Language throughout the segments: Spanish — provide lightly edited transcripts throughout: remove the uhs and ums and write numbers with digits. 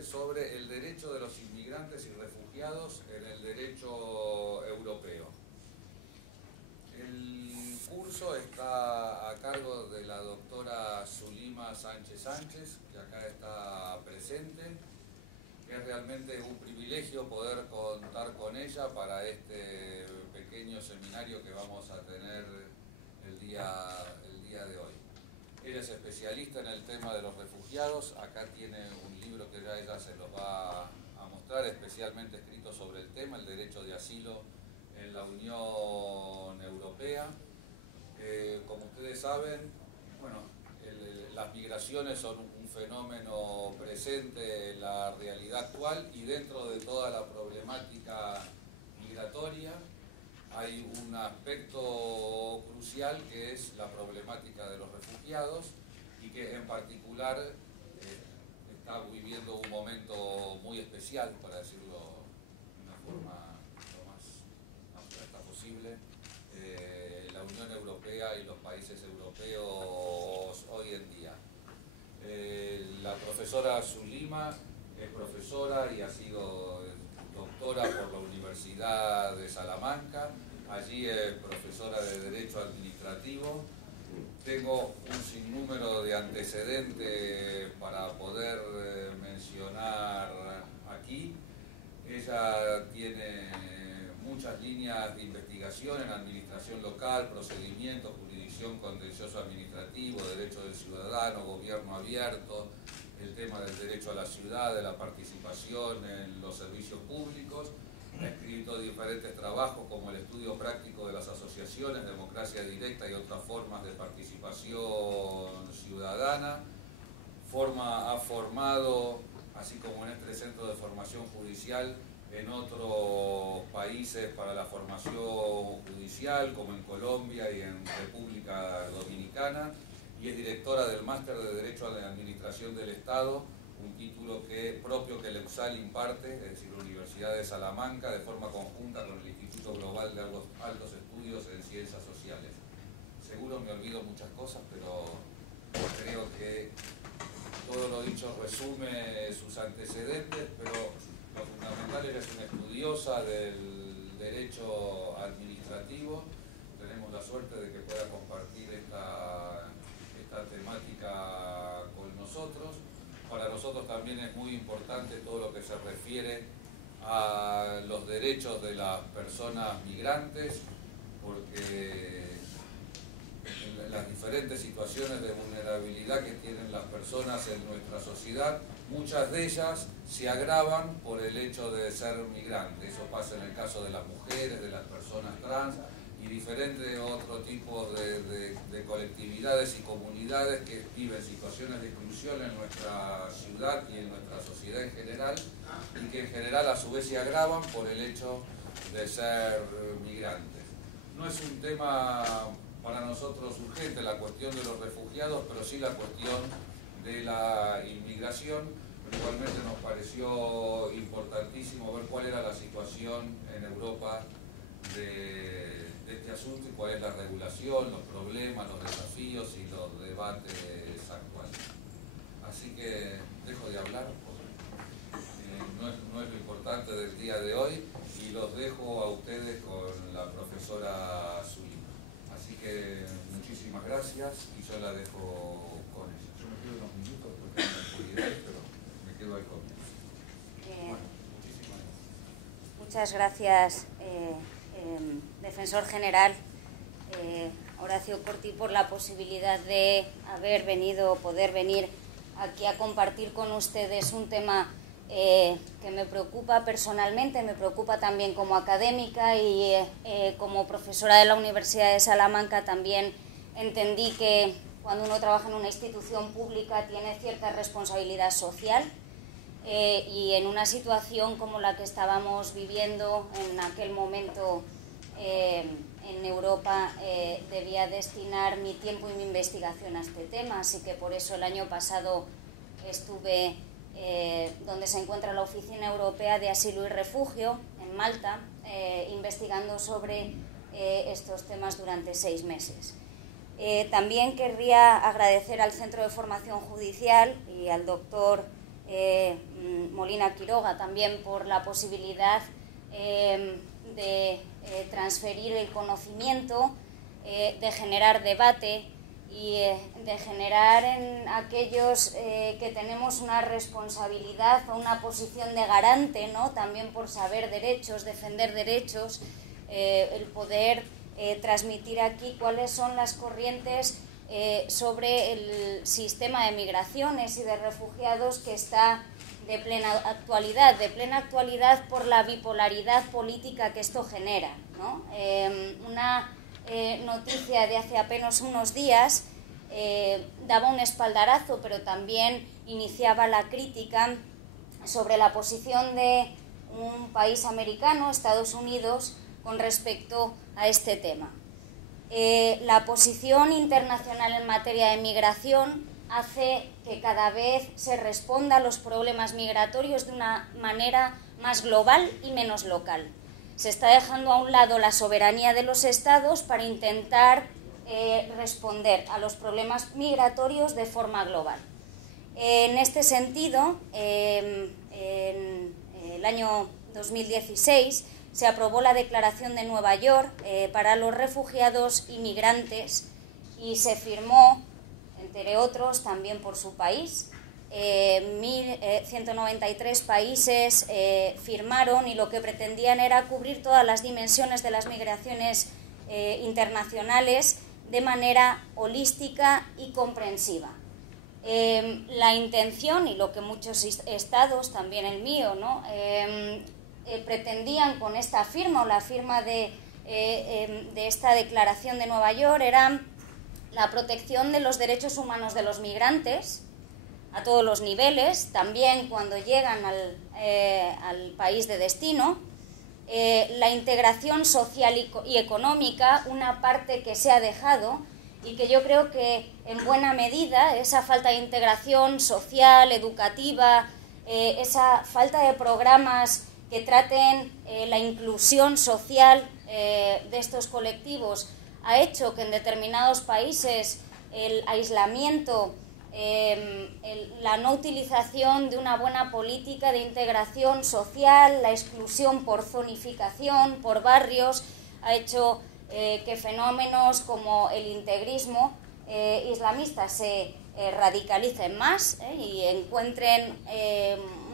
sobre el derecho de los inmigrantes y refugiados en el derecho europeo. El curso está a cargo de la doctora Zulima Sánchez Sánchez, que acá está presente. Es realmente un privilegio poder contar con ella para este pequeño seminario que vamos a tener el día de hoy. Ella es especialista en el tema de los refugiados. Acá tiene un libro que ya ella se los va a mostrar, especialmente escrito sobre el tema, el derecho de asilo en la Unión Europea. Como ustedes saben, bueno, las migraciones son un fenómeno presente en la realidad actual, y dentro de toda la problemática migratoria hay un aspecto crucial que es la problemática de los refugiados, y que en particular está viviendo un momento muy especial, para decirlo de una forma lo más abstracta posible, la Unión Europea y los países europeos hoy en día. La profesora Zulima es profesora y ha sido doctora por la Universidad de Salamanca. Allí es profesora de Derecho Administrativo. Tengo un sinnúmero de antecedentes para poder mencionar aquí. Ella tiene muchas líneas de investigación en administración local, procedimiento, jurisdicción contencioso administrativo, derecho del ciudadano, gobierno abierto, el tema del derecho a la ciudad, de la participación en los servicios públicos. Ha escrito diferentes trabajos como el estudio práctico de las asociaciones, democracia directa y otras formas de participación ciudadana. Ha formado, así como en este centro de formación judicial, en otros países para la formación judicial, como en Colombia y en República Dominicana, y es directora del Máster de Derecho a la Administración del Estado, un título propio que el EUSAL imparte, es decir, la Universidad de Salamanca, de forma conjunta con el Instituto Global de Altos Estudios en Ciencias Sociales. Seguro me olvido muchas cosas, pero creo que todo lo dicho resume sus antecedentes, pero lo fundamental es que es una estudiosa del derecho administrativo. Tenemos la suerte de que pueda compartir esta temática con nosotros. Para nosotros también es muy importante todo lo que se refiere a los derechos de las personas migrantes, porque en las diferentes situaciones de vulnerabilidad que tienen las personas en nuestra sociedad, muchas de ellas se agravan por el hecho de ser migrantes. Eso pasa en el caso de las mujeres, de las personas trans y diferentes otros tipos de colectividades y comunidades que viven situaciones de exclusión en nuestra ciudad y en nuestra sociedad en general, y que en general a su vez se agravan por el hecho de ser migrantes. No es un tema para nosotros urgente la cuestión de los refugiados, pero sí la cuestión de la inmigración. Pero igualmente nos pareció importantísimo ver cuál era la situación en Europa de este asunto y cuál es la regulación, los problemas, los desafíos y los debates actuales. Así que dejo de hablar, no es lo importante del día de hoy, y los dejo a ustedes con la profesora Zulima. Así que muchísimas gracias, y yo la dejo con ella. Yo me quedo unos minutos porque me olvidé, pero me quedo al comienzo. Bueno, muchísimas gracias. Muchas gracias, Defensor General Horacio Corti, por la posibilidad de poder venir aquí a compartir con ustedes un tema que me preocupa personalmente, me preocupa también como académica, y como profesora de la Universidad de Salamanca también entendí que cuando uno trabaja en una institución pública tiene cierta responsabilidad social, y en una situación como la que estábamos viviendo en aquel momento en Europa, debía destinar mi tiempo y mi investigación a este tema. Así que por eso el año pasado estuve donde se encuentra la Oficina Europea de Asilo y Refugio, en Malta, investigando sobre estos temas durante 6 meses. También querría agradecer al Centro de Formación Judicial y al doctor Paulina Quiroga también por la posibilidad de transferir el conocimiento, de generar debate y de generar en aquellos que tenemos una responsabilidad o una posición de garante, ¿no? También por saber derechos, defender derechos, el poder transmitir aquí cuáles son las corrientes sobre el sistema de migraciones y de refugiados que está de plena actualidad por la bipolaridad política que esto genera, ¿no? Una noticia de hace apenas unos días daba un espaldarazo, pero también iniciaba la crítica sobre la posición de un país americano, Estados Unidos, con respecto a este tema. La posición internacional en materia de migración hace que cada vez se responda a los problemas migratorios de una manera más global y menos local. Se está dejando a un lado la soberanía de los estados para intentar responder a los problemas migratorios de forma global. En este sentido, en el año 2016 se aprobó la Declaración de Nueva York para los refugiados y migrantes y se firmó, entre otros, también por su país. 193 países firmaron y lo que pretendían era cubrir todas las dimensiones de las migraciones internacionales de manera holística y comprensiva. La intención, y lo que muchos estados, también el mío, ¿no? Pretendían con esta firma o la firma de esta Declaración de Nueva York era la protección de los derechos humanos de los migrantes a todos los niveles, también cuando llegan al país de destino, la integración social y económica, una parte que se ha dejado y que yo creo que en buena medida esa falta de integración social, educativa, esa falta de programas que traten la inclusión social de estos colectivos ha hecho que en determinados países el aislamiento, la no utilización de una buena política de integración social, la exclusión por zonificación, por barrios, ha hecho que fenómenos como el integrismo islamista se radicalicen más y encuentren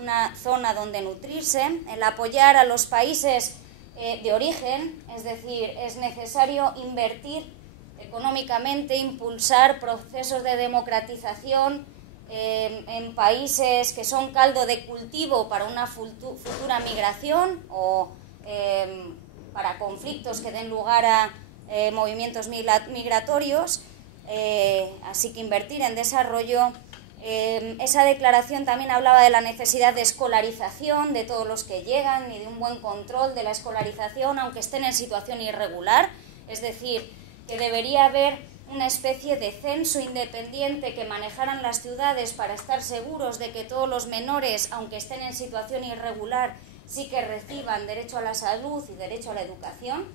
una zona donde nutrirse. El apoyar a los países de origen, es decir, es necesario invertir económicamente, impulsar procesos de democratización en países que son caldo de cultivo para una futura migración o para conflictos que den lugar a movimientos migratorios, así que invertir en desarrollo. Esa declaración también hablaba de la necesidad de escolarización de todos los que llegan y de un buen control de la escolarización, aunque estén en situación irregular, es decir, que debería haber una especie de censo independiente que manejaran las ciudades para estar seguros de que todos los menores, aunque estén en situación irregular, sí que reciban derecho a la salud y derecho a la educación.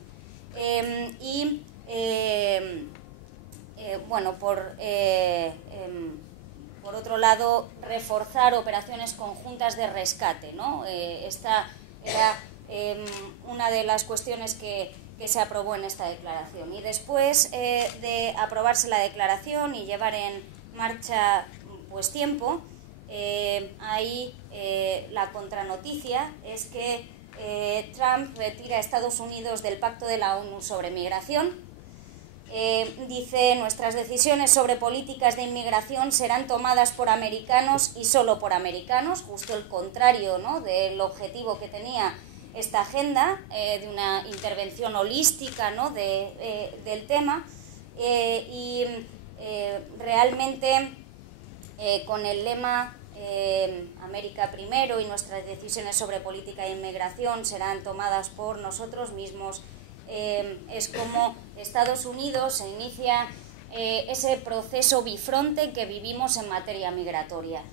Por otro lado, reforzar operaciones conjuntas de rescate, ¿no? Esta era una de las cuestiones que se aprobó en esta declaración. Y después de aprobarse la declaración y llevar en marcha pues tiempo, ahí la contranoticia es que Trump retira a Estados Unidos del Pacto de la ONU sobre migración. Dice, nuestras decisiones sobre políticas de inmigración serán tomadas por americanos y solo por americanos, justo el contrario, ¿no?, del objetivo que tenía esta agenda, de una intervención holística, ¿no?, del tema, y realmente con el lema América primero y nuestras decisiones sobre política de inmigración serán tomadas por nosotros mismos. Es como Estados Unidos se inicia ese proceso bifronte que vivimos en materia migratoria.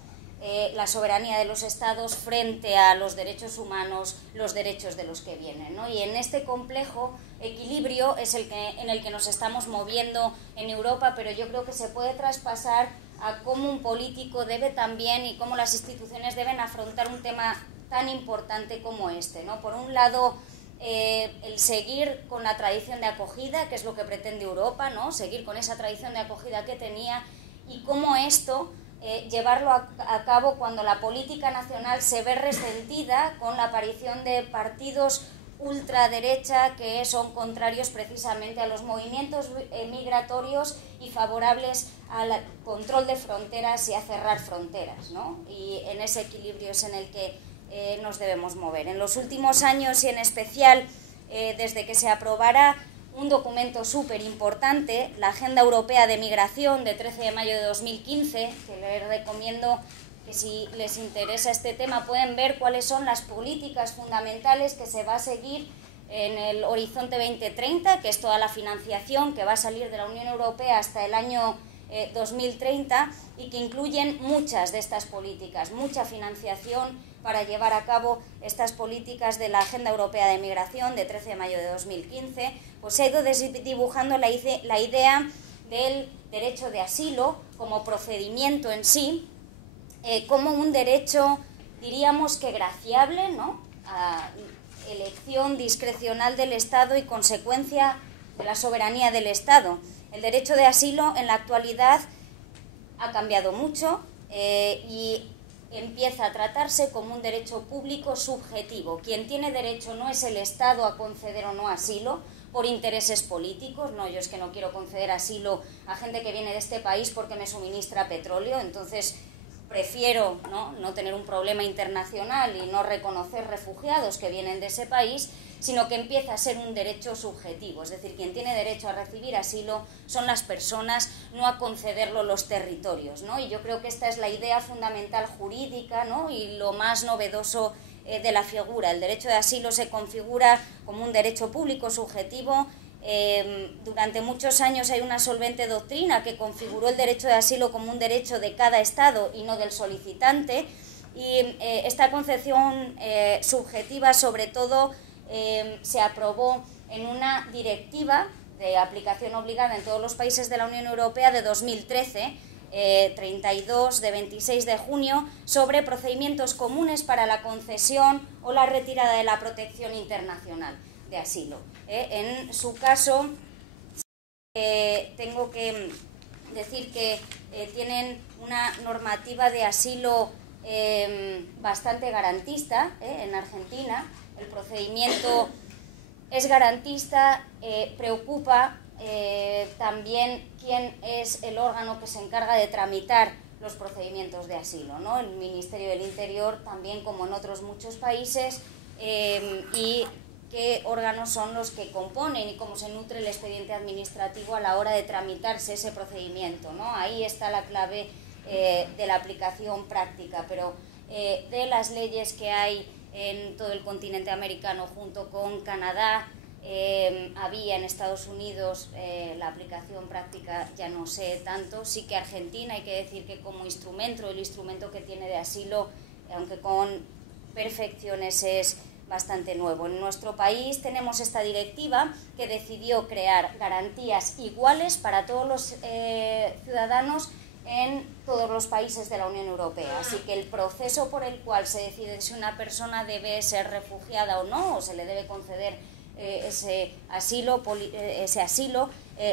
La soberanía de los estados frente a los derechos humanos, los derechos de los que vienen, ¿no? Y en este complejo equilibrio es en el que nos estamos moviendo en Europa, pero yo creo que se puede traspasar a cómo un político debe también y cómo las instituciones deben afrontar un tema tan importante como este, ¿no? Por un lado, el seguir con la tradición de acogida, que es lo que pretende Europa, ¿no? Seguir con esa tradición de acogida que tenía, y cómo esto llevarlo a cabo cuando la política nacional se ve resentida con la aparición de partidos ultraderecha que son contrarios precisamente a los movimientos migratorios y favorables al control de fronteras y a cerrar fronteras, ¿no? Y en ese equilibrio es en el que nos debemos mover. En los últimos años y en especial desde que se aprobará un documento súper importante, la Agenda Europea de Migración de 13 de mayo de 2015, que les recomiendo que si les interesa este tema pueden ver cuáles son las políticas fundamentales que se va a seguir en el Horizonte 2030, que es toda la financiación que va a salir de la Unión Europea hasta el año 2030 y que incluyen muchas de estas políticas, mucha financiación para llevar a cabo estas políticas de la Agenda Europea de Migración de 13 de mayo de 2015, pues se ha ido dibujando la idea del derecho de asilo como procedimiento en sí, como un derecho, diríamos que graciable, ¿no?, a elección discrecional del Estado y consecuencia de la soberanía del Estado. El derecho de asilo en la actualidad ha cambiado mucho y empieza a tratarse como un derecho público subjetivo. Quien tiene derecho no es el Estado a conceder o no asilo por intereses políticos. No, yo es que no quiero conceder asilo a gente que viene de este país porque me suministra petróleo, entonces prefiero no tener un problema internacional y no reconocer refugiados que vienen de ese país, sino que empieza a ser un derecho subjetivo. Es decir, quien tiene derecho a recibir asilo son las personas, no a concederlo los territorios, ¿no? Y yo creo que esta es la idea fundamental jurídica, ¿no?, y lo más novedoso de la figura. El derecho de asilo se configura como un derecho público subjetivo. Durante muchos años hay una solvente doctrina que configuró el derecho de asilo como un derecho de cada Estado y no del solicitante, y esta concepción subjetiva sobre todo se aprobó en una directiva de aplicación obligada en todos los países de la Unión Europea de 2013, 32 de 26 de junio, sobre procedimientos comunes para la concesión o la retirada de la protección internacional de asilo. En su caso, tengo que decir que tienen una normativa de asilo bastante garantista en Argentina. El procedimiento es garantista, preocupa también quién es el órgano que se encarga de tramitar los procedimientos de asilo, ¿no? El Ministerio del Interior, también como en otros muchos países, y qué órganos son los que componen y cómo se nutre el expediente administrativo a la hora de tramitarse ese procedimiento, ¿no? Ahí está la clave de la aplicación práctica, pero de las leyes que hay en todo el continente americano junto con Canadá, había en Estados Unidos la aplicación práctica, ya no sé tanto. Sí que Argentina, hay que decir que como instrumento, el instrumento que tiene de asilo, aunque con perfecciones, es bastante nuevo. En nuestro país tenemos esta directiva que decidió crear garantías iguales para todos los ciudadanos en todos los países de la Unión Europea. Así que el proceso por el cual se decide si una persona debe ser refugiada o no, o se le debe conceder ese asilo,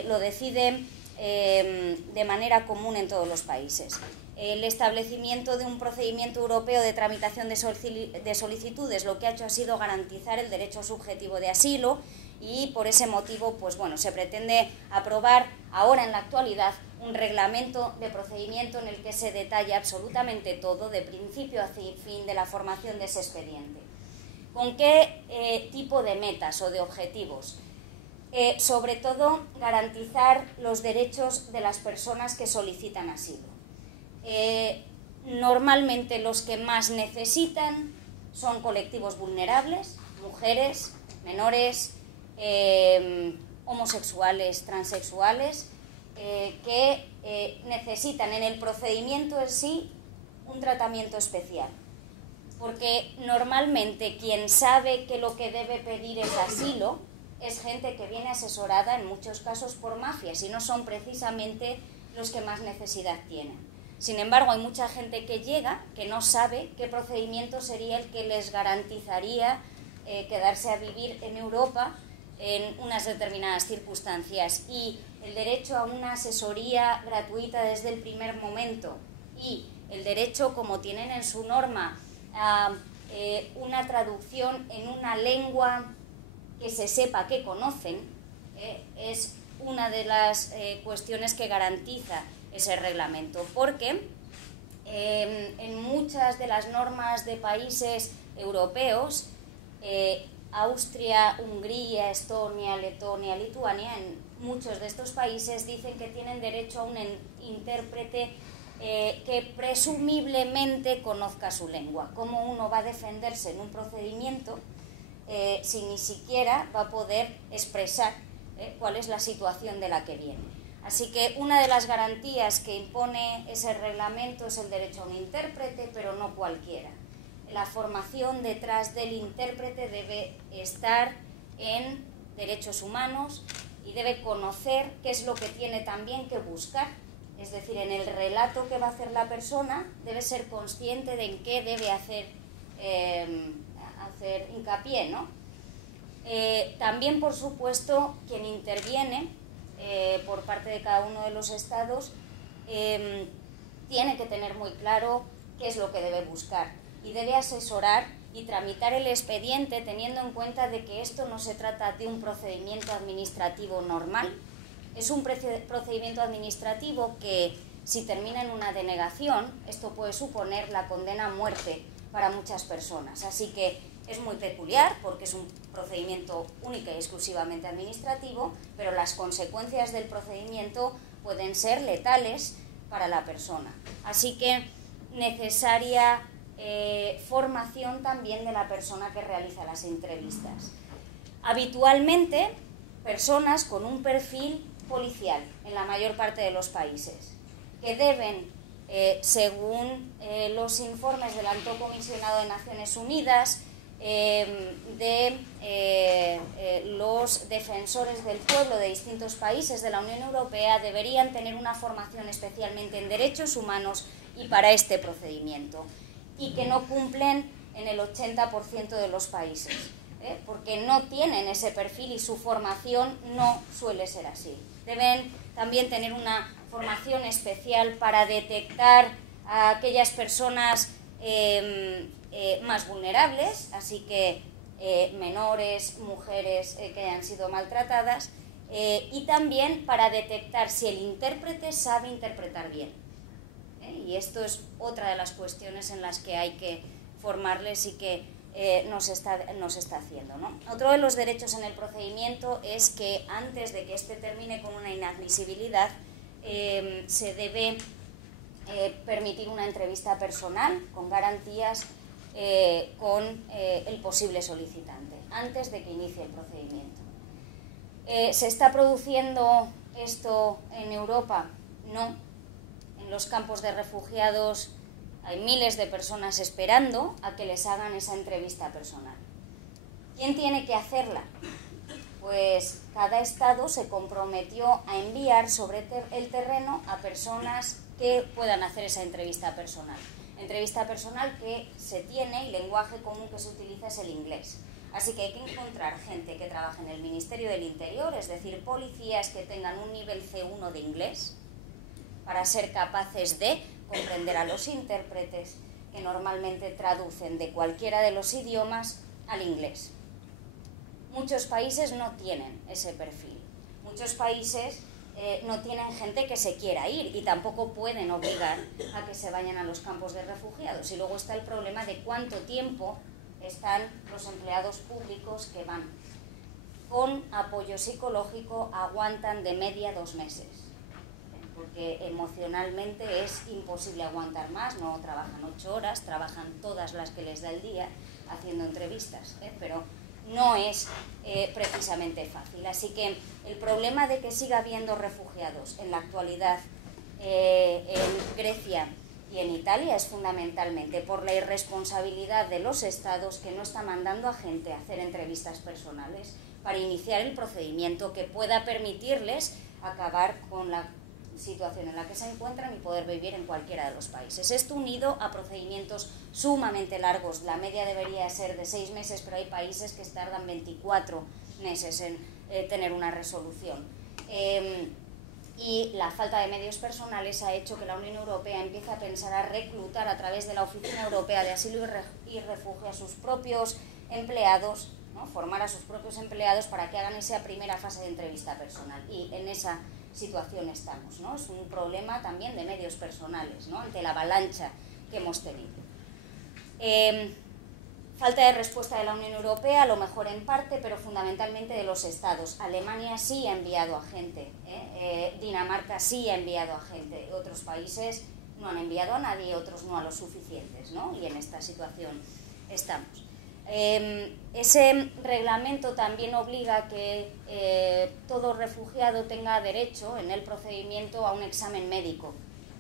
lo decide de manera común en todos los países. El establecimiento de un procedimiento europeo de tramitación de solicitudes lo que ha hecho ha sido garantizar el derecho subjetivo de asilo, y por ese motivo, pues bueno, se pretende aprobar ahora en la actualidad un reglamento de procedimiento en el que se detalla absolutamente todo, de principio a fin, de la formación de ese expediente. ¿Con qué tipo de metas o de objetivos? Sobre todo, garantizar los derechos de las personas que solicitan asilo. Normalmente los que más necesitan son colectivos vulnerables, mujeres, menores, homosexuales, transexuales, que necesitan en el procedimiento en sí un tratamiento especial. Porque normalmente quien sabe que lo que debe pedir es asilo es gente que viene asesorada en muchos casos por mafias y no son precisamente los que más necesidad tienen. Sin embargo, hay mucha gente que llega que no sabe qué procedimiento sería el que les garantizaría quedarse a vivir en Europa en unas determinadas circunstancias, y el derecho a una asesoría gratuita desde el primer momento y el derecho, como tienen en su norma, a una traducción en una lengua que se sepa que conocen, es una de las cuestiones que garantiza ese reglamento, porque en muchas de las normas de países europeos, Austria, Hungría, Estonia, Letonia, Lituania, en muchos de estos países dicen que tienen derecho a un intérprete que presumiblemente conozca su lengua. ¿Cómo uno va a defenderse en un procedimiento si ni siquiera va a poder expresar cuál es la situación de la que viene? Así que una de las garantías que impone ese reglamento es el derecho a un intérprete, pero no cualquiera. La formación detrás del intérprete debe estar en derechos humanos y debe conocer qué es lo que tiene también que buscar. Es decir, en el relato que va a hacer la persona debe ser consciente de en qué debe hacer hincapié, ¿no? También, por supuesto, quien interviene por parte de cada uno de los estados tiene que tener muy claro qué es lo que debe buscar y debe asesorar y tramitar el expediente teniendo en cuenta de que esto no se trata de un procedimiento administrativo normal. Es un procedimiento administrativo que, si termina en una denegación, esto puede suponer la condena a muerte para muchas personas. Así que es muy peculiar porque es un procedimiento única y exclusivamente administrativo, pero las consecuencias del procedimiento pueden ser letales para la persona. Así que necesaria formación también de la persona que realiza las entrevistas. Habitualmente, personas con un perfil policial en la mayor parte de los países, que deben, según los informes del Alto Comisionado de Naciones Unidas, de los defensores del pueblo de distintos países de la Unión Europea, deberían tener una formación especialmente en derechos humanos y para este procedimiento, y que no cumplen en el 80% de los países, porque no tienen ese perfil y su formación no suele ser así. Deben también tener una formación especial para detectar a aquellas personas más vulnerables, así que menores, mujeres que hayan sido maltratadas, y también para detectar si el intérprete sabe interpretar bien. Y esto es otra de las cuestiones en las que hay que formarles y que no se está haciendo, ¿no? Otro de los derechos en el procedimiento es que antes de que éste termine con una inadmisibilidad, se debe permitir una entrevista personal con garantías con el posible solicitante, antes de que inicie el procedimiento. ¿Se está produciendo esto en Europa? No. En los campos de refugiados hay miles de personas esperando a que les hagan esa entrevista personal. ¿Quién tiene que hacerla? Pues cada estado se comprometió a enviar sobre el terreno a personas que puedan hacer esa entrevista personal. Entrevista personal que se tiene y lenguaje común que se utiliza es el inglés. Así que hay que encontrar gente que trabaje en el Ministerio del Interior, es decir, policías que tengan un nivel C1 de inglés, para ser capaces de comprender a los intérpretes que normalmente traducen de cualquiera de los idiomas al inglés. Muchos países no tienen ese perfil. Muchos países no tienen gente que se quiera ir y tampoco pueden obligar a que se vayan a los campos de refugiados. Y luego está el problema de cuánto tiempo están los empleados públicos que van. Con apoyo psicológico aguantan de media 2 meses. Porque emocionalmente es imposible aguantar más, no trabajan 8 horas, trabajan todas las que les da el día haciendo entrevistas, pero no es precisamente fácil. Así que el problema de que siga habiendo refugiados en la actualidad en Grecia y en Italia es fundamentalmente por la irresponsabilidad de los estados que no están mandando a gente a hacer entrevistas personales para iniciar el procedimiento que pueda permitirles acabar con la situación en la que se encuentran y poder vivir en cualquiera de los países. Esto unido a procedimientos sumamente largos. La media debería ser de 6 meses, pero hay países que tardan 24 meses en tener una resolución. Y la falta de medios personales ha hecho que la Unión Europea empiece a pensar a reclutar a través de la Oficina Europea de Asilo y Refugio a sus propios empleados, ¿no? Formar a sus propios empleados para que hagan esa primera fase de entrevista personal. Y en esa situación estamos, ¿no? Es un problema también de medios personales, ¿no? Ante la avalancha que hemos tenido. Falta de respuesta de la Unión Europea, a lo mejor en parte, pero fundamentalmente de los Estados. Alemania sí ha enviado a gente, Dinamarca sí ha enviado a gente, otros países no han enviado a nadie, otros no a los suficientes, ¿no? Y en esta situación estamos. Ese reglamento también obliga a que todo refugiado tenga derecho en el procedimiento a un examen médico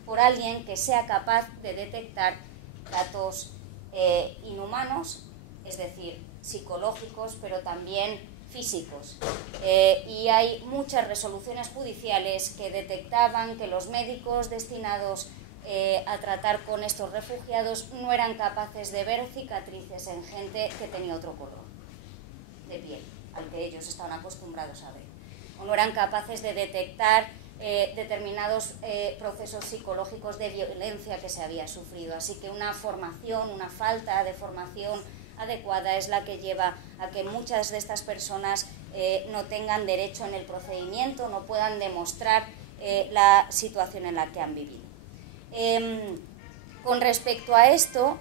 por alguien que sea capaz de detectar datos inhumanos, es decir, psicológicos, pero también físicos. Y hay muchas resoluciones judiciales que detectaban que los médicos destinados a tratar con estos refugiados no eran capaces de ver cicatrices en gente que tenía otro color de piel, al que ellos estaban acostumbrados a ver. O no eran capaces de detectar determinados procesos psicológicos de violencia que se había sufrido. Así que una falta de formación adecuada es la que lleva a que muchas de estas personas no tengan derecho en el procedimiento, no puedan demostrar la situación en la que han vivido. Con respecto a esto,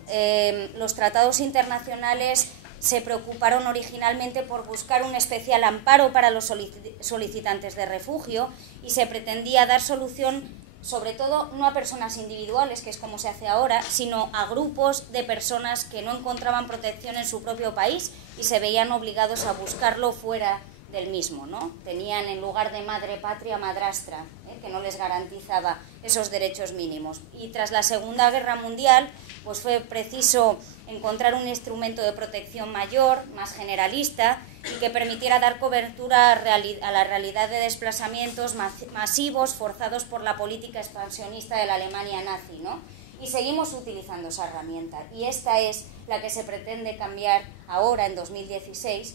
los tratados internacionales se preocuparon originalmente por buscar un especial amparo para los solicitantes de refugio y se pretendía dar solución sobre todo no a personas individuales, que es como se hace ahora, sino a grupos de personas que no encontraban protección en su propio país y se veían obligados a buscarlo fuera del mismo, ¿no? Tenían en lugar de madre patria, madrastra, que no les garantizaba esos derechos mínimos. Y tras la Segunda Guerra Mundial, pues fue preciso encontrar un instrumento de protección mayor, más generalista, y que permitiera dar cobertura a la realidad de desplazamientos masivos forzados por la política expansionista de la Alemania nazi, ¿no? Y seguimos utilizando esa herramienta. Y esta es la que se pretende cambiar ahora, en 2016,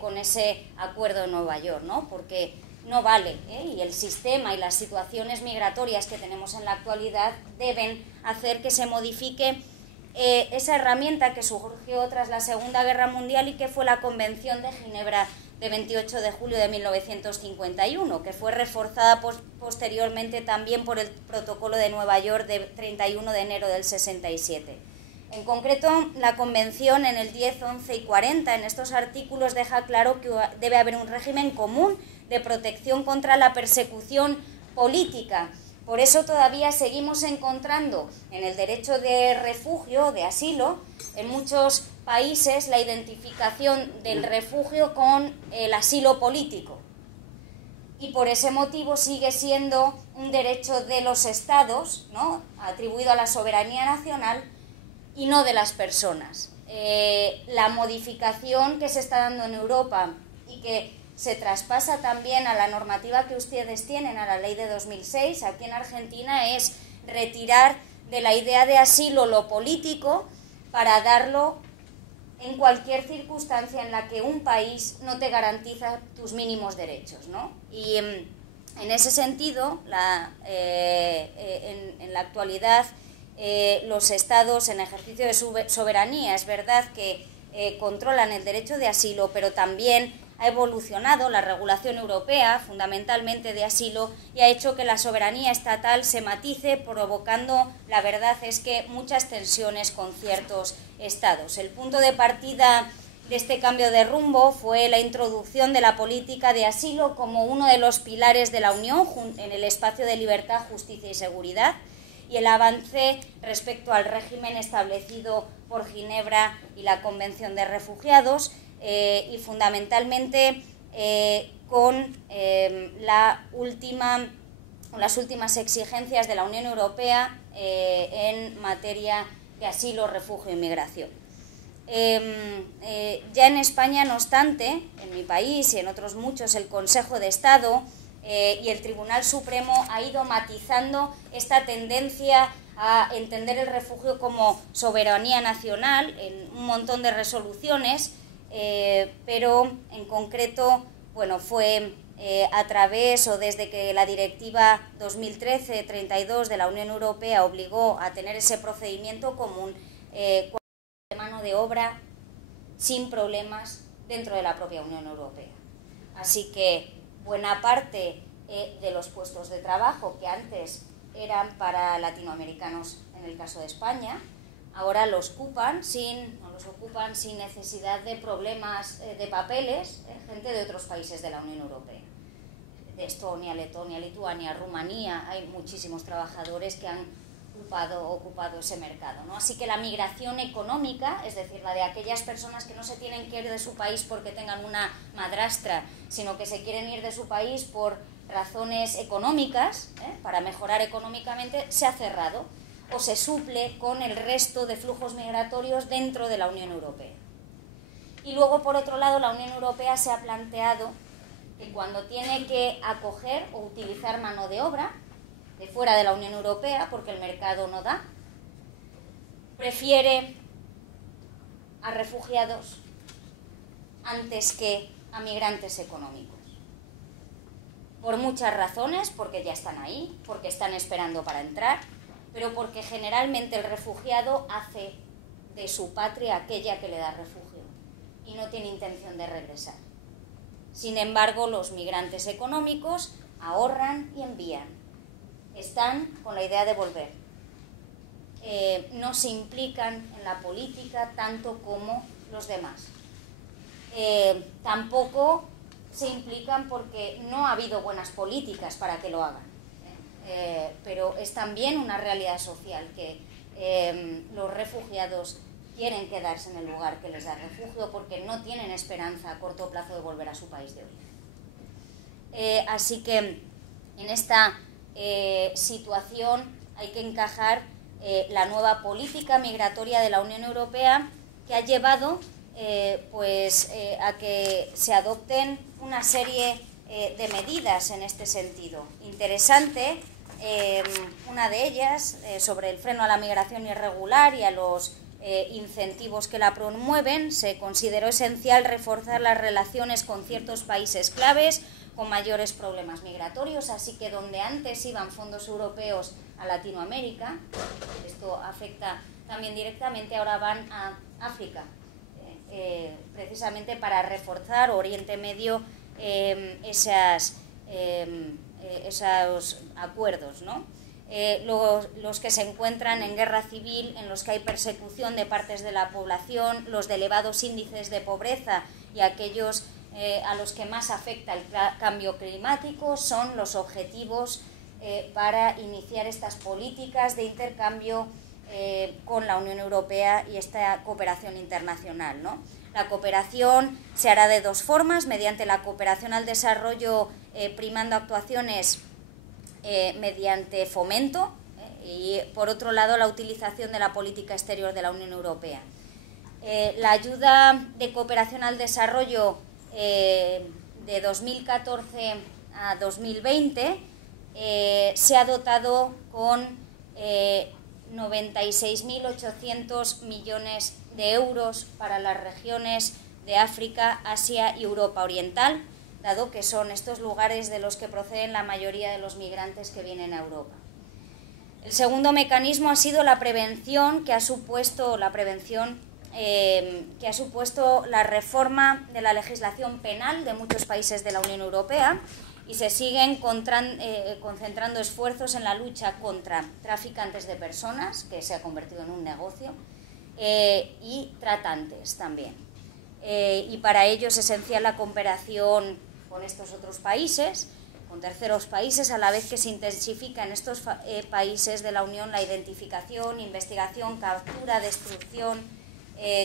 con ese acuerdo de Nueva York, ¿no? Porque no vale, y el sistema y las situaciones migratorias que tenemos en la actualidad deben hacer que se modifique esa herramienta que surgió tras la Segunda Guerra Mundial y que fue la Convención de Ginebra de 28 de julio de 1951, que fue reforzada posteriormente también por el Protocolo de Nueva York de 31 de enero del 67. En concreto, la Convención en el 10, 11 y 40, en estos artículos, deja claro que debe haber un régimen común de protección contra la persecución política. Por eso todavía seguimos encontrando en el derecho de refugio, de asilo, en muchos países la identificación del refugio con el asilo político. Y por ese motivo sigue siendo un derecho de los estados, ¿no?, atribuido a la soberanía nacional y no de las personas. La modificación que se está dando en Europa y que se traspasa también a la normativa que ustedes tienen, a la ley de 2006, aquí en Argentina, es retirar de la idea de asilo lo político para darlo en cualquier circunstancia en la que un país no te garantiza tus mínimos derechos, ¿no? Y en ese sentido, en la actualidad, los estados en ejercicio de su soberanía, es verdad que controlan el derecho de asilo, pero también ha evolucionado la regulación europea, fundamentalmente de asilo, y ha hecho que la soberanía estatal se matice, provocando, la verdad es que, muchas tensiones con ciertos estados. El punto de partida de este cambio de rumbo fue la introducción de la política de asilo como uno de los pilares de la Unión en el espacio de libertad, justicia y seguridad, y el avance respecto al régimen establecido por Ginebra y la Convención de Refugiados, y fundamentalmente con las últimas exigencias de la Unión Europea en materia de asilo, refugio e inmigración. Ya en España, no obstante, en mi país y en otros muchos, el Consejo de Estado y el Tribunal Supremo ha ido matizando esta tendencia a entender el refugio como soberanía nacional en un montón de resoluciones, pero en concreto, bueno, fue a través o desde que la Directiva 2013-32 de la Unión Europea obligó a tener ese procedimiento común de mano de obra sin problemas dentro de la propia Unión Europea. Así que buena parte de los puestos de trabajo que antes eran para latinoamericanos en el caso de España, ahora los ocupan sin necesidad de problemas de papeles, gente de otros países de la Unión Europea. De Estonia, Letonia, Lituania, Rumanía, hay muchísimos trabajadores que han ocupado ese mercado, ¿no? Así que la migración económica, es decir, la de aquellas personas que no se tienen que ir de su país porque tengan una madrastra, sino que se quieren ir de su país por razones económicas, para mejorar económicamente, se ha cerrado o se suple con el resto de flujos migratorios dentro de la Unión Europea. Y luego, por otro lado, la Unión Europea se ha planteado que cuando tiene que acoger o utilizar mano de obra de fuera de la Unión Europea, porque el mercado no da, prefiere a refugiados antes que a migrantes económicos. Por muchas razones, porque ya están ahí, porque están esperando para entrar, pero porque generalmente el refugiado hace de su patria aquella que le da refugio y no tiene intención de regresar. Sin embargo, los migrantes económicos ahorran y envían. Están con la idea de volver. No se implican en la política tanto como los demás. Tampoco se implican porque no ha habido buenas políticas para que lo hagan. Pero es también una realidad social que los refugiados quieren quedarse en el lugar que les da refugio porque no tienen esperanza a corto plazo de volver a su país de origen. Así que en esta situación hay que encajar la nueva política migratoria de la Unión Europea, que ha llevado a que se adopten una serie de medidas en este sentido. Interesante, una de ellas sobre el freno a la migración irregular y a los incentivos que la promueven. Se consideró esencial reforzar las relaciones con ciertos países claves con mayores problemas migratorios, así que donde antes iban fondos europeos a Latinoamérica, esto afecta también directamente, ahora van a África, precisamente para reforzar Oriente Medio esos acuerdos, ¿no? Los que se encuentran en guerra civil, en los que hay persecución de partes de la población, los de elevados índices de pobreza y aquellos a los que más afecta el cambio climático, son los objetivos para iniciar estas políticas de intercambio con la Unión Europea y esta cooperación internacional, ¿no? La cooperación se hará de dos formas: mediante la cooperación al desarrollo, primando actuaciones mediante fomento, y por otro lado la utilización de la política exterior de la Unión Europea. La ayuda de cooperación al desarrollo de 2014 a 2020 se ha dotado con 96.800 millones de euros para las regiones de África, Asia y Europa Oriental, dado que son estos lugares de los que proceden la mayoría de los migrantes que vienen a Europa. El segundo mecanismo ha sido la prevención, que ha supuesto la reforma de la legislación penal de muchos países de la Unión Europea, y se siguen concentrando esfuerzos en la lucha contra traficantes de personas, que se ha convertido en un negocio, y tratantes también. Y para ello es esencial la cooperación con estos otros países, con terceros países, a la vez que se intensifica en estos países de la Unión la identificación, investigación, captura, destrucción,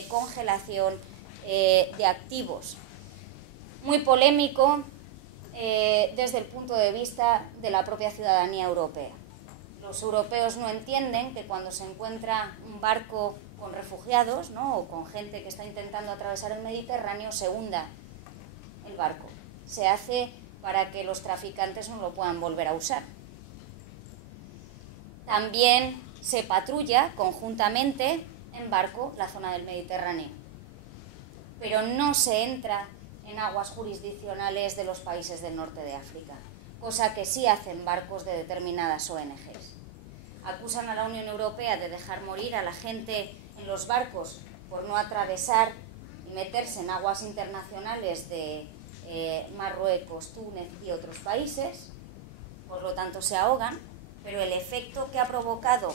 congelación de activos. Muy polémico desde el punto de vista de la propia ciudadanía europea. Los europeos no entienden que cuando se encuentra un barco con refugiados, ¿no?, o con gente que está intentando atravesar el Mediterráneo, se hunda el barco. Se hace para que los traficantes no lo puedan volver a usar. También se patrulla conjuntamente en barco la zona del Mediterráneo, pero no se entra en aguas jurisdiccionales de los países del norte de África, cosa que sí hacen barcos de determinadas ONGs. Acusan a la Unión Europea de dejar morir a la gente en los barcos por no atravesar y meterse en aguas internacionales de Marruecos, Túnez y otros países, por lo tanto se ahogan, pero el efecto que ha provocado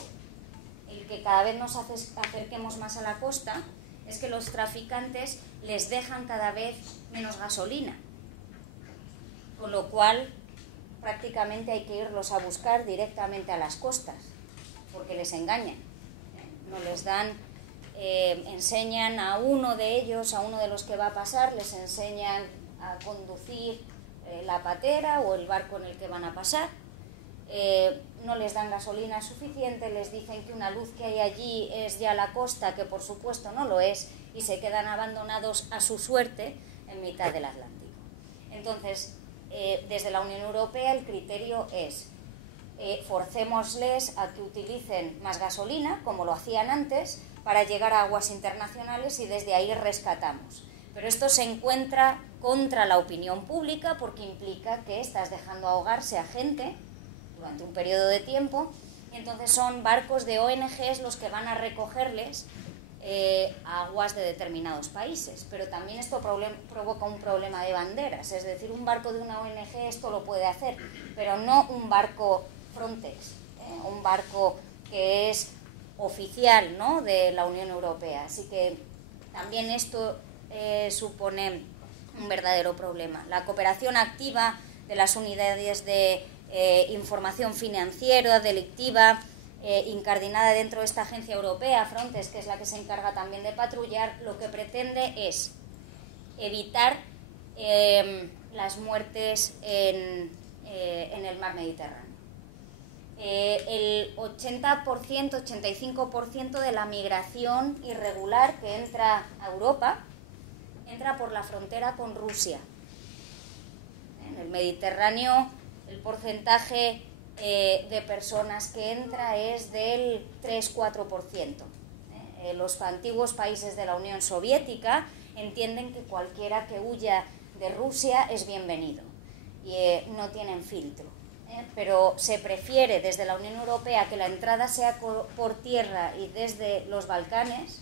el que cada vez nos acerquemos más a la costa es que los traficantes les dejan cada vez menos gasolina, con lo cual prácticamente hay que irlos a buscar directamente a las costas, porque les engañan, no les dan, enseñan a uno de ellos, a uno de los que va a pasar, les enseñan a conducir la patera o el barco en el que van a pasar. No les dan gasolina suficiente, les dicen que una luz que hay allí es ya la costa, que por supuesto no lo es, y se quedan abandonados a su suerte en mitad del Atlántico. Entonces, desde la Unión Europea el criterio es forcémosles a que utilicen más gasolina, como lo hacían antes, para llegar a aguas internacionales y desde ahí rescatamos. Pero esto se encuentra contra la opinión pública porque implica que estás dejando ahogarse a gente durante un periodo de tiempo, y entonces son barcos de ONGs los que van a recogerles a aguas de determinados países. Pero también esto provoca un problema de banderas, es decir, un barco de una ONG esto lo puede hacer, pero no un barco Frontex, un barco que es oficial, ¿no?, de la Unión Europea. Así que también esto supone un verdadero problema. La cooperación activa de las unidades de información financiera, delictiva, incardinada dentro de esta agencia europea, Frontex, que es la que se encarga también de patrullar, lo que pretende es evitar las muertes en el mar Mediterráneo. El 80%, 85% de la migración irregular que entra a Europa entra por la frontera con Rusia. En el Mediterráneo el porcentaje de personas que entra es del 3-4%. Los antiguos países de la Unión Soviética entienden que cualquiera que huya de Rusia es bienvenido y no tienen filtro. Pero se prefiere desde la Unión Europea que la entrada sea por tierra y desde los Balcanes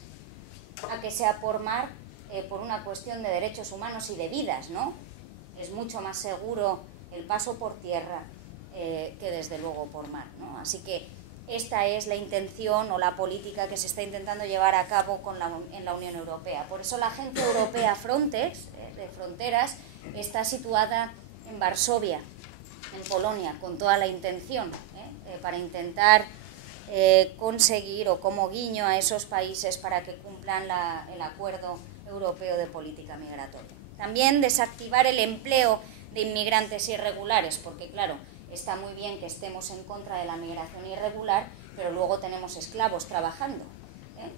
a que sea por mar, por una cuestión de derechos humanos y de vidas, ¿no? Es mucho más seguro el paso por tierra que desde luego por mar, ¿no? Así que esta es la intención o la política que se está intentando llevar a cabo en la Unión Europea. Por eso la Agencia Europea Frontex, de Fronteras, está situada en Varsovia, en Polonia, con toda la intención, para intentar conseguir, o como guiño a esos países para que cumplan el Acuerdo Europeo de Política Migratoria. También desactivar el empleo de inmigrantes irregulares, porque claro, está muy bien que estemos en contra de la migración irregular, pero luego tenemos esclavos trabajando,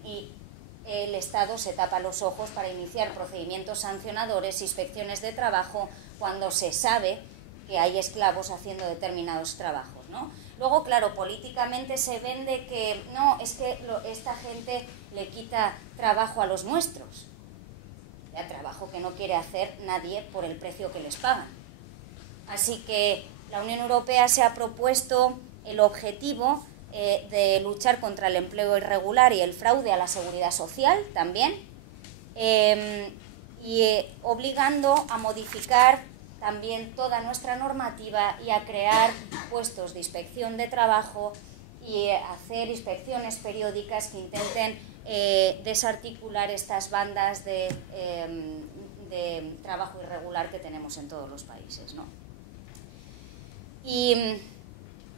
y el Estado se tapa los ojos para iniciar procedimientos sancionadores, inspecciones de trabajo, cuando se sabe que hay esclavos haciendo determinados trabajos, ¿no? Luego, claro, políticamente se vende que no, es que esta gente le quita trabajo a los nuestros, ya trabajo que no quiere hacer nadie por el precio que les pagan. Así que la Unión Europea se ha propuesto el objetivo de luchar contra el empleo irregular y el fraude a la seguridad social también, y obligando a modificar también toda nuestra normativa y a crear puestos de inspección de trabajo y hacer inspecciones periódicas que intenten desarticular estas bandas de trabajo irregular que tenemos en todos los países, ¿no? Y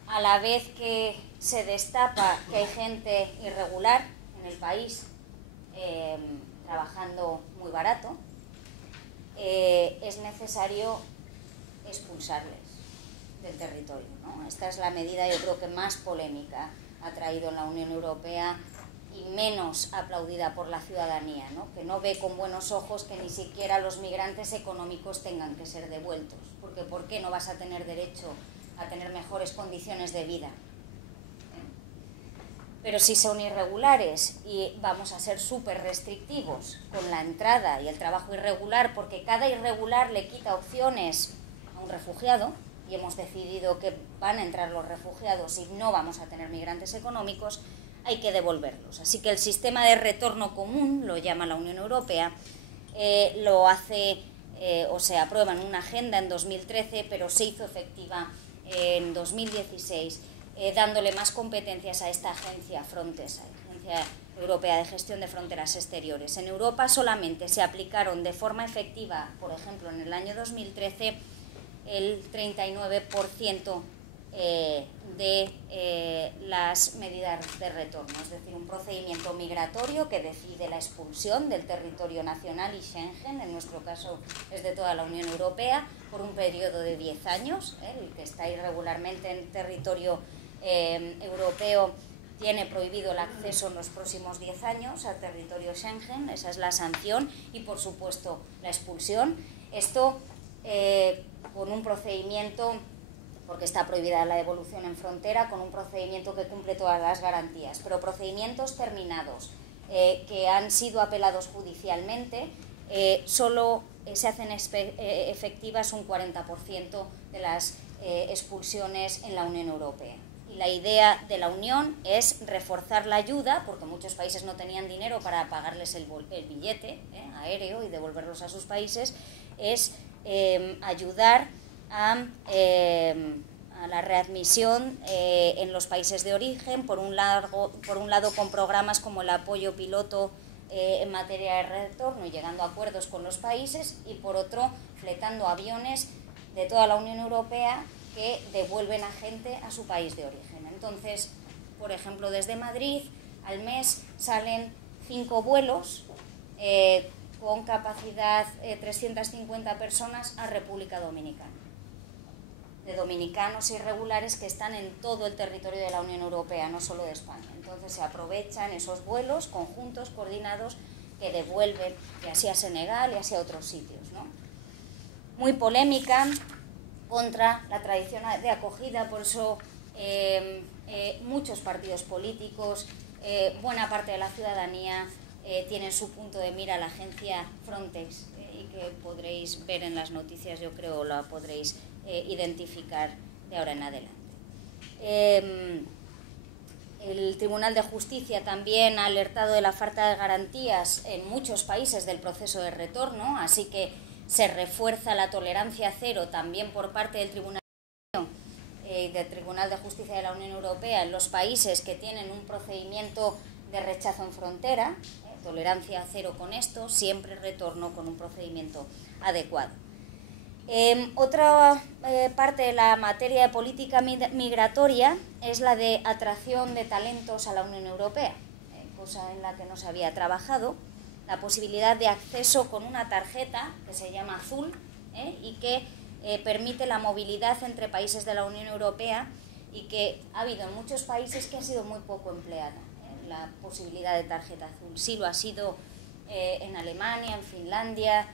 a la vez que se destapa que hay gente irregular en el país trabajando muy barato, es necesario expulsarles del territorio, ¿no? Esta es la medida, yo creo, que más polémica ha traído en la Unión Europea y menos aplaudida por la ciudadanía, ¿no? Que no ve con buenos ojos que ni siquiera los migrantes económicos tengan que ser devueltos, porque ¿por qué no vas a tener derecho a tener mejores condiciones de vida? Pero si son irregulares y vamos a ser súper restrictivos con la entrada y el trabajo irregular, porque cada irregular le quita opciones a un refugiado, y hemos decidido que van a entrar los refugiados y no vamos a tener migrantes económicos, hay que devolverlos. Así que el sistema de retorno común, lo llama la Unión Europea, lo hace o se aprueba en una agenda en 2013, pero se hizo efectiva en 2016, dándole más competencias a esta agencia Frontex, Agencia Europea de Gestión de Fronteras Exteriores. En Europa solamente se aplicaron de forma efectiva, por ejemplo, en el año 2013, el 39% de las medidas de retorno, es decir, un procedimiento migratorio que decide la expulsión del territorio nacional y Schengen, en nuestro caso es de toda la Unión Europea, por un periodo de 10 años. El que está irregularmente en territorio europeo tiene prohibido el acceso en los próximos 10 años al territorio Schengen, esa es la sanción, y por supuesto la expulsión. Esto con un procedimiento, porque está prohibida la devolución en frontera, con un procedimiento que cumple todas las garantías, pero procedimientos terminados que han sido apelados judicialmente, solo se hacen efectivas un 40% de las expulsiones en la Unión Europea. Y la idea de la Unión es reforzar la ayuda, porque muchos países no tenían dinero para pagarles el billete aéreo y devolverlos a sus países, es ayudar a la readmisión en los países de origen, por un lado con programas como el apoyo piloto en materia de retorno y llegando a acuerdos con los países, y por otro fletando aviones de toda la Unión Europea que devuelven a gente a su país de origen. Entonces, por ejemplo, desde Madrid al mes salen 5 vuelos con capacidad 350 personas a República Dominicana, de dominicanos irregulares que están en todo el territorio de la Unión Europea, no solo de España. Entonces se aprovechan esos vuelos conjuntos, coordinados, que devuelven, y así a Senegal y así a otros sitios, ¿no? Muy polémica, contra la tradición de acogida, por eso muchos partidos políticos, buena parte de la ciudadanía tienen su punto de mira la agencia Frontex, y que podréis ver en las noticias, yo creo la podréis identificar de ahora en adelante. El Tribunal de Justicia también ha alertado de la falta de garantías en muchos países del proceso de retorno, así que se refuerza la tolerancia cero también por parte del Tribunal de Justicia de la Unión Europea en los países que tienen un procedimiento de rechazo en frontera, tolerancia cero con esto, siempre retorno con un procedimiento adecuado. Otra parte de la materia de política migratoria es la de atracción de talentos a la Unión Europea, cosa en la que no se había trabajado, la posibilidad de acceso con una tarjeta que se llama Azul y que permite la movilidad entre países de la Unión Europea, y que ha habido en muchos países que ha sido muy poco empleada. La posibilidad de tarjeta azul sí lo ha sido en Alemania, en Finlandia,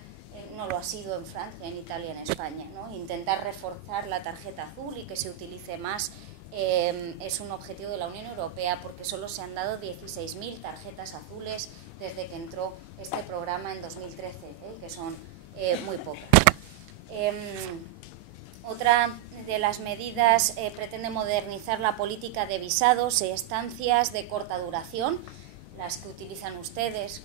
no lo ha sido en Francia, en Italia, en España, ¿no? Intentar reforzar la tarjeta azul y que se utilice más es un objetivo de la Unión Europea, porque solo se han dado 16.000 tarjetas azules desde que entró este programa en 2013, que son muy pocas. Otra de las medidas pretende modernizar la política de visados y estancias de corta duración, las que utilizan ustedes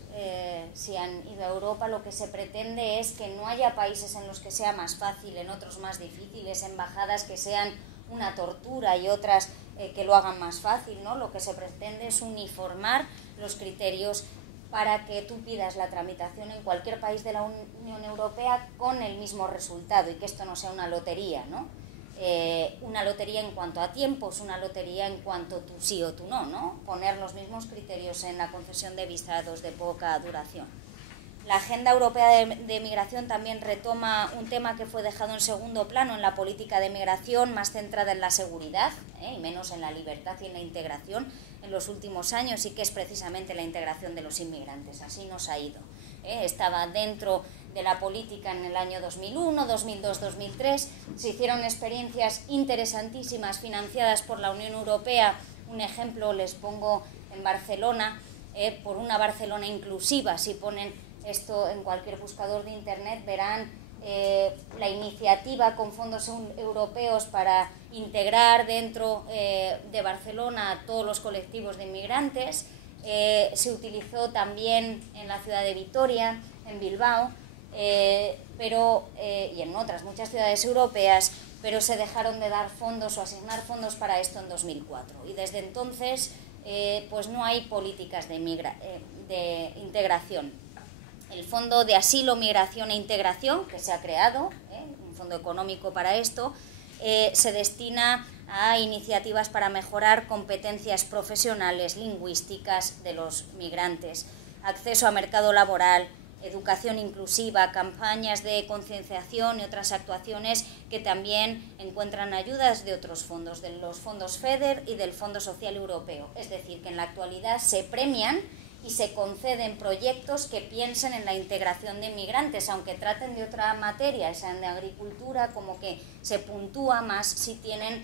si han ido a Europa. Lo que se pretende es que no haya países en los que sea más fácil, en otros más difíciles, embajadas que sean una tortura y otras que lo hagan más fácil, ¿no? Lo que se pretende es uniformar los criterios para que tú pidas la tramitación en cualquier país de la Unión Europea con el mismo resultado, y que esto no sea una lotería, ¿no? Una lotería en cuanto a tiempos, una lotería en cuanto tú sí o tú no, ¿no? Poner los mismos criterios en la concesión de visados de poca duración. La Agenda Europea de Migración también retoma un tema que fue dejado en segundo plano en la política de migración, más centrada en la seguridad y menos en la libertad y en la integración en los últimos años, y que es precisamente la integración de los inmigrantes. Así nos ha ido. Estaba dentro de la política en el año 2001, 2002, 2003. Se hicieron experiencias interesantísimas financiadas por la Unión Europea. Un ejemplo les pongo en Barcelona, por una Barcelona inclusiva. Si ponen esto en cualquier buscador de internet verán la iniciativa con fondos europeos para integrar dentro de Barcelona a todos los colectivos de inmigrantes. Se utilizó también en la ciudad de Vitoria, en Bilbao, y en otras muchas ciudades europeas, pero se dejaron de dar fondos o asignar fondos para esto en 2004. Y desde entonces pues no hay políticas de integración. El Fondo de Asilo, Migración e Integración, que se ha creado, un fondo económico para esto, se destina a iniciativas para mejorar competencias profesionales, lingüísticas de los migrantes, acceso a mercado laboral, educación inclusiva, campañas de concienciación y otras actuaciones que también encuentran ayudas de otros fondos, de los fondos FEDER y del Fondo Social Europeo. Es decir, que en la actualidad se premian y se conceden proyectos que piensen en la integración de inmigrantes, aunque traten de otra materia, sean de agricultura, como que se puntúa más si tienen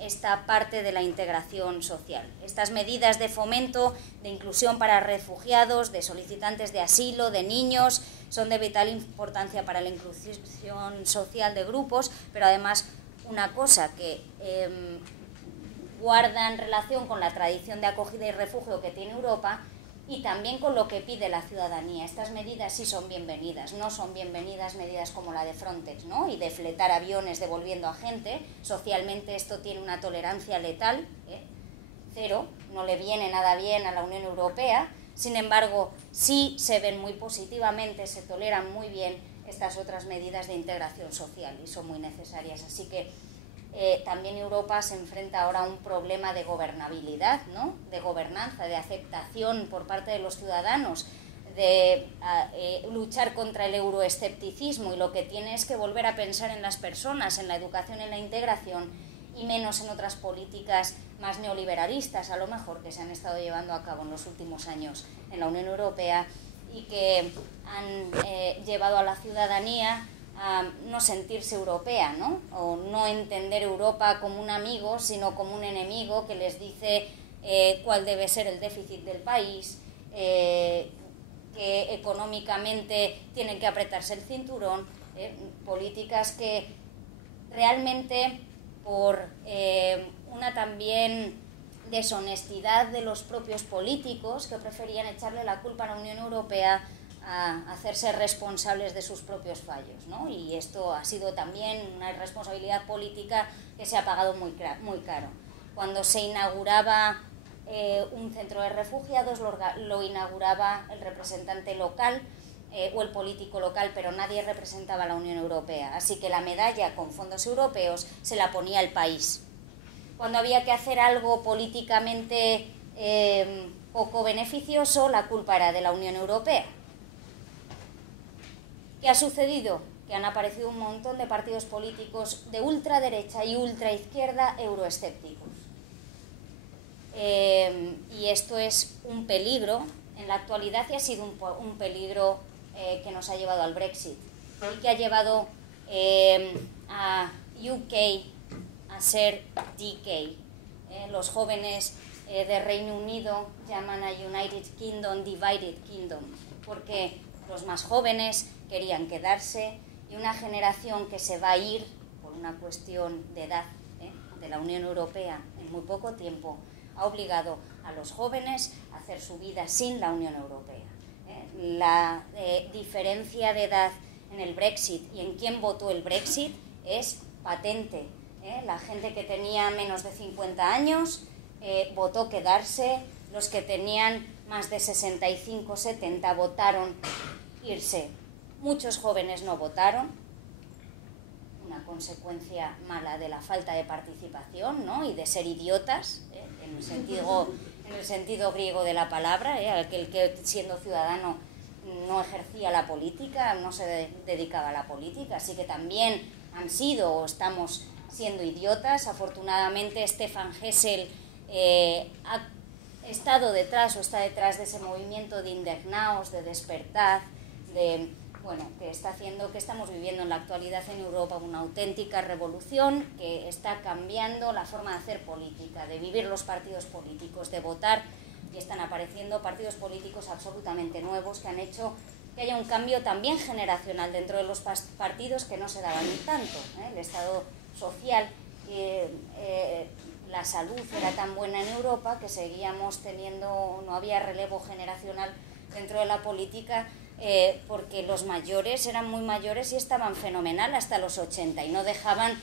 esta parte de la integración social. Estas medidas de fomento, de inclusión para refugiados, de solicitantes de asilo, de niños, son de vital importancia para la inclusión social de grupos, pero además una cosa que guardan relación con la tradición de acogida y refugio que tiene Europa y también con lo que pide la ciudadanía. Estas medidas sí son bienvenidas, no son bienvenidas medidas como la de Frontex, ¿no? Y de fletar aviones devolviendo a gente. Socialmente esto tiene una tolerancia letal, cero, no le viene nada bien a la Unión Europea. Sin embargo, sí se ven muy positivamente, se toleran muy bien estas otras medidas de integración social y son muy necesarias. Así que también Europa se enfrenta ahora a un problema de gobernabilidad, ¿no? De gobernanza, de aceptación por parte de los ciudadanos, de luchar contra el euroescepticismo, y lo que tiene es que volver a pensar en las personas, en la educación, en la integración, y menos en otras políticas más neoliberalistas, a lo mejor, que se han estado llevando a cabo en los últimos años en la Unión Europea y que han llevado a la ciudadanía a no sentirse europea, ¿no? O no entender Europa como un amigo, sino como un enemigo que les dice cuál debe ser el déficit del país, que económicamente tienen que apretarse el cinturón, políticas que realmente por una también deshonestidad de los propios políticos que preferían echarle la culpa a la Unión Europea a hacerse responsables de sus propios fallos, ¿no? Y esto ha sido también una responsabilidad política que se ha pagado muy caro. Cuando se inauguraba un centro de refugiados, lo inauguraba el representante local o el político local, pero nadie representaba a la Unión Europea. Así que la medalla con fondos europeos se la ponía el país. Cuando había que hacer algo políticamente poco beneficioso, la culpa era de la Unión Europea. ¿Qué ha sucedido? Que han aparecido un montón de partidos políticos de ultraderecha y ultraizquierda euroescépticos. Y esto es un peligro en la actualidad, y ha sido un peligro que nos ha llevado al Brexit y que ha llevado a UK a ser DK. Los jóvenes de Reino Unido llaman a United Kingdom Divided Kingdom, porque los más jóvenes querían quedarse, y una generación que se va a ir por una cuestión de edad de la Unión Europea en muy poco tiempo ha obligado a los jóvenes a hacer su vida sin la Unión Europea. La diferencia de edad en el Brexit y en quién votó el Brexit es patente. La gente que tenía menos de 50 años votó quedarse, los que tenían más de 65, 70 votaron irse. Muchos jóvenes no votaron, una consecuencia mala de la falta de participación, ¿no? Y de ser idiotas, en el sentido griego de la palabra, aquel que siendo ciudadano no ejercía la política, no se dedicaba a la política, así que también han sido o estamos siendo idiotas. Afortunadamente Stefan Hessel ha estado detrás o está detrás de ese movimiento de indignaos, de despertar, de, bueno, que está haciendo que estamos viviendo en la actualidad en Europa una auténtica revolución que está cambiando la forma de hacer política, de vivir los partidos políticos, de votar, y están apareciendo partidos políticos absolutamente nuevos que han hecho que haya un cambio también generacional dentro de los partidos que no se daban ni tanto. El estado social, la salud era tan buena en Europa que seguíamos teniendo, no había relevo generacional dentro de la política, porque los mayores eran muy mayores y estaban fenomenal hasta los 80 y no dejaban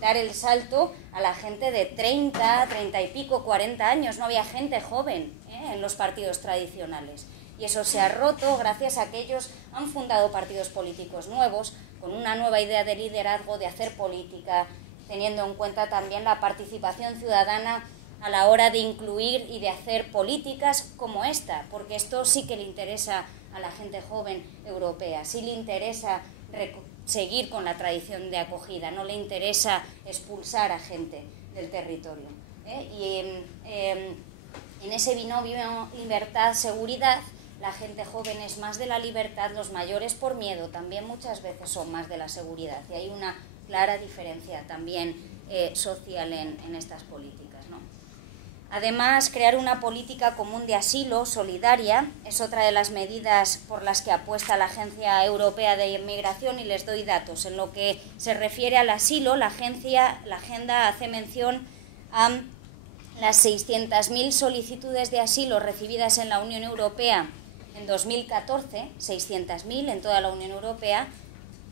dar el salto a la gente de 30, 30 y pico, 40 años. No había gente joven en los partidos tradicionales. Y eso se ha roto gracias a que ellos han fundado partidos políticos nuevos, con una nueva idea de liderazgo, de hacer política, teniendo en cuenta también la participación ciudadana a la hora de incluir y de hacer políticas como esta, porque esto sí que le interesa a la gente joven europea, sí le interesa seguir con la tradición de acogida, no le interesa expulsar a gente del territorio. Y en ese binomio libertad-seguridad, la gente joven es más de la libertad, los mayores por miedo también muchas veces son más de la seguridad, y hay una clara diferencia también social en estas políticas, ¿no? Además, crear una política común de asilo solidaria es otra de las medidas por las que apuesta la Agencia Europea de Inmigración, y les doy datos. En lo que se refiere al asilo, la agenda hace mención a las 600.000 solicitudes de asilo recibidas en la Unión Europea en 2014, 600.000 en toda la Unión Europea,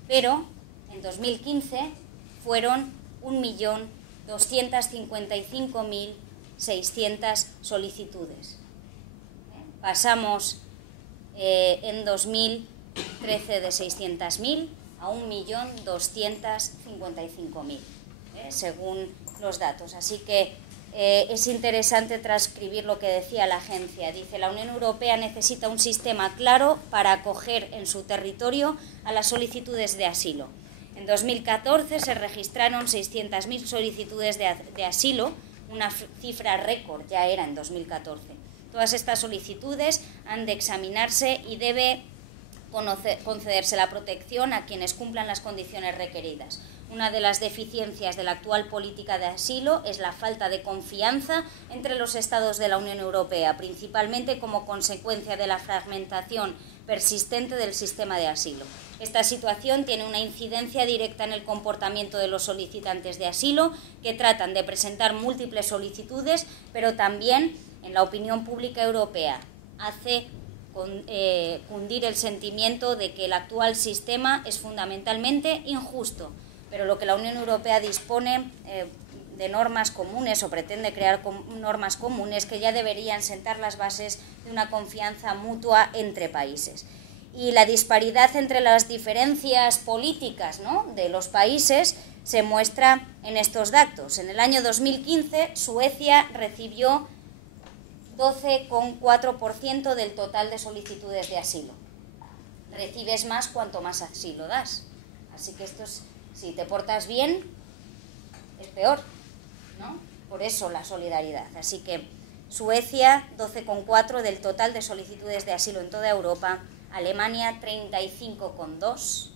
pero en 2015 fueron 1.255.600 solicitudes. Pasamos en 2013 de 600.000 a 1.255.000, según los datos. Así que es interesante transcribir lo que decía la agencia. Dice: la Unión Europea necesita un sistema claro para acoger en su territorio a las solicitudes de asilo. En 2014 se registraron 600.000 solicitudes de asilo, una cifra récord ya era en 2014. Todas estas solicitudes han de examinarse y debe concederse la protección a quienes cumplan las condiciones requeridas. Una de las deficiencias de la actual política de asilo es la falta de confianza entre los Estados de la Unión Europea, principalmente como consecuencia de la fragmentación persistente del sistema de asilo. Esta situación tiene una incidencia directa en el comportamiento de los solicitantes de asilo, que tratan de presentar múltiples solicitudes, pero también en la opinión pública europea. Hace cundir el sentimiento de que el actual sistema es fundamentalmente injusto, pero lo que la Unión Europea dispone de normas comunes o pretende crear normas comunes que ya deberían sentar las bases de una confianza mutua entre países. Y la disparidad entre las diferencias políticas, ¿no?, de los países se muestra en estos datos. En el año 2015 Suecia recibió 12,4% del total de solicitudes de asilo. Recibes más cuanto más asilo das. Así que esto es, si te portas bien, es peor, ¿no? Por eso la solidaridad. Así que Suecia, 12,4% del total de solicitudes de asilo en toda Europa. Alemania, 35,2%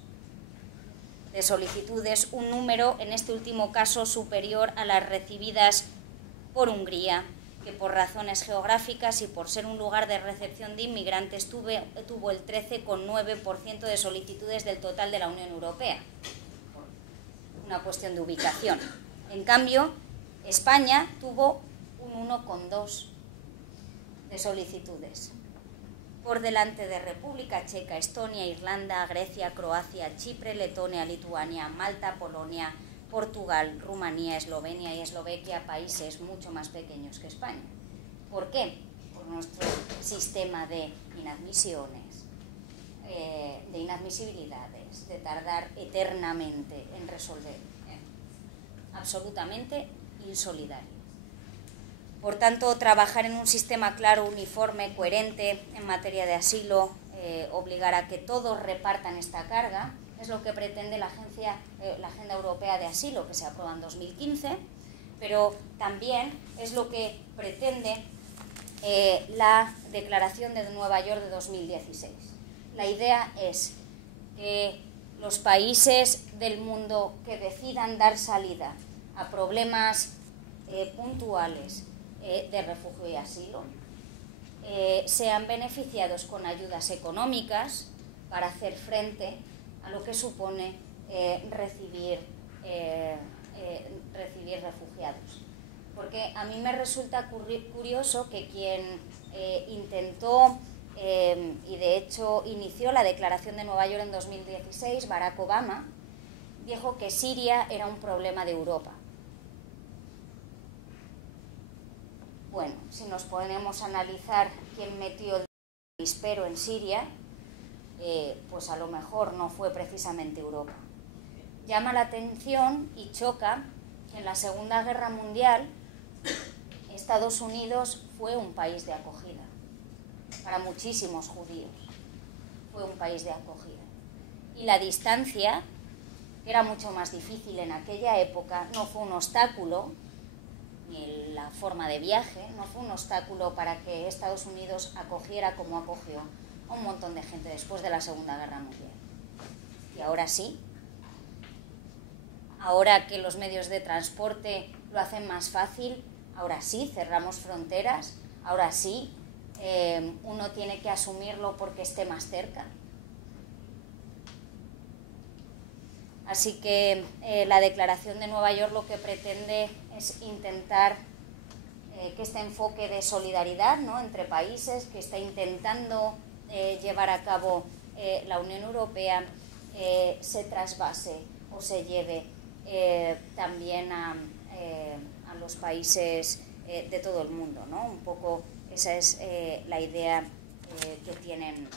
de solicitudes, un número en este último caso superior a las recibidas por Hungría, que por razones geográficas y por ser un lugar de recepción de inmigrantes tuvo el 13,9% de solicitudes del total de la Unión Europea, por una cuestión de ubicación. En cambio, España tuvo un 1,2% de solicitudes, por delante de República Checa, Estonia, Irlanda, Grecia, Croacia, Chipre, Letonia, Lituania, Malta, Polonia, Portugal, Rumanía, Eslovenia y Eslovaquia, países mucho más pequeños que España. ¿Por qué? Por nuestro sistema de inadmisiones, de inadmisibilidades, de tardar eternamente en resolver. Absolutamente insolidario. Por tanto, trabajar en un sistema claro, uniforme, coherente en materia de asilo obligar a que todos repartan esta carga. Es lo que pretende la Agenda Europea de Asilo, que se aprueba en 2015, pero también es lo que pretende la Declaración de Nueva York de 2016. La idea es que los países del mundo que decidan dar salida a problemas puntuales de refugio y asilo sean beneficiados con ayudas económicas para hacer frente a lo que supone recibir refugiados. Porque a mí me resulta curioso que quien intentó y de hecho inició la Declaración de Nueva York en 2016, Barack Obama, dijo que Siria era un problema de Europa. Bueno, si nos ponemos a analizar quién metió el avispero en Siria, pues a lo mejor no fue precisamente Europa. Llama la atención y choca que en la Segunda Guerra Mundial Estados Unidos fue un país de acogida. Para muchísimos judíos fue un país de acogida. Y la distancia, que era mucho más difícil en aquella época, no fue un obstáculo, ni la forma de viaje, no fue un obstáculo para que Estados Unidos acogiera como acogió a un montón de gente después de la Segunda Guerra Mundial. Y ahora sí, ahora que los medios de transporte lo hacen más fácil, ahora sí cerramos fronteras, ahora sí uno tiene que asumirlo porque esté más cerca. Así que la Declaración de Nueva York lo que pretende es intentar que este enfoque de solidaridad, ¿no?, entre países que está intentando llevar a cabo la Unión Europea se trasvase o se lleve también a los países de todo el mundo, ¿no? Un poco esa es la idea que tienen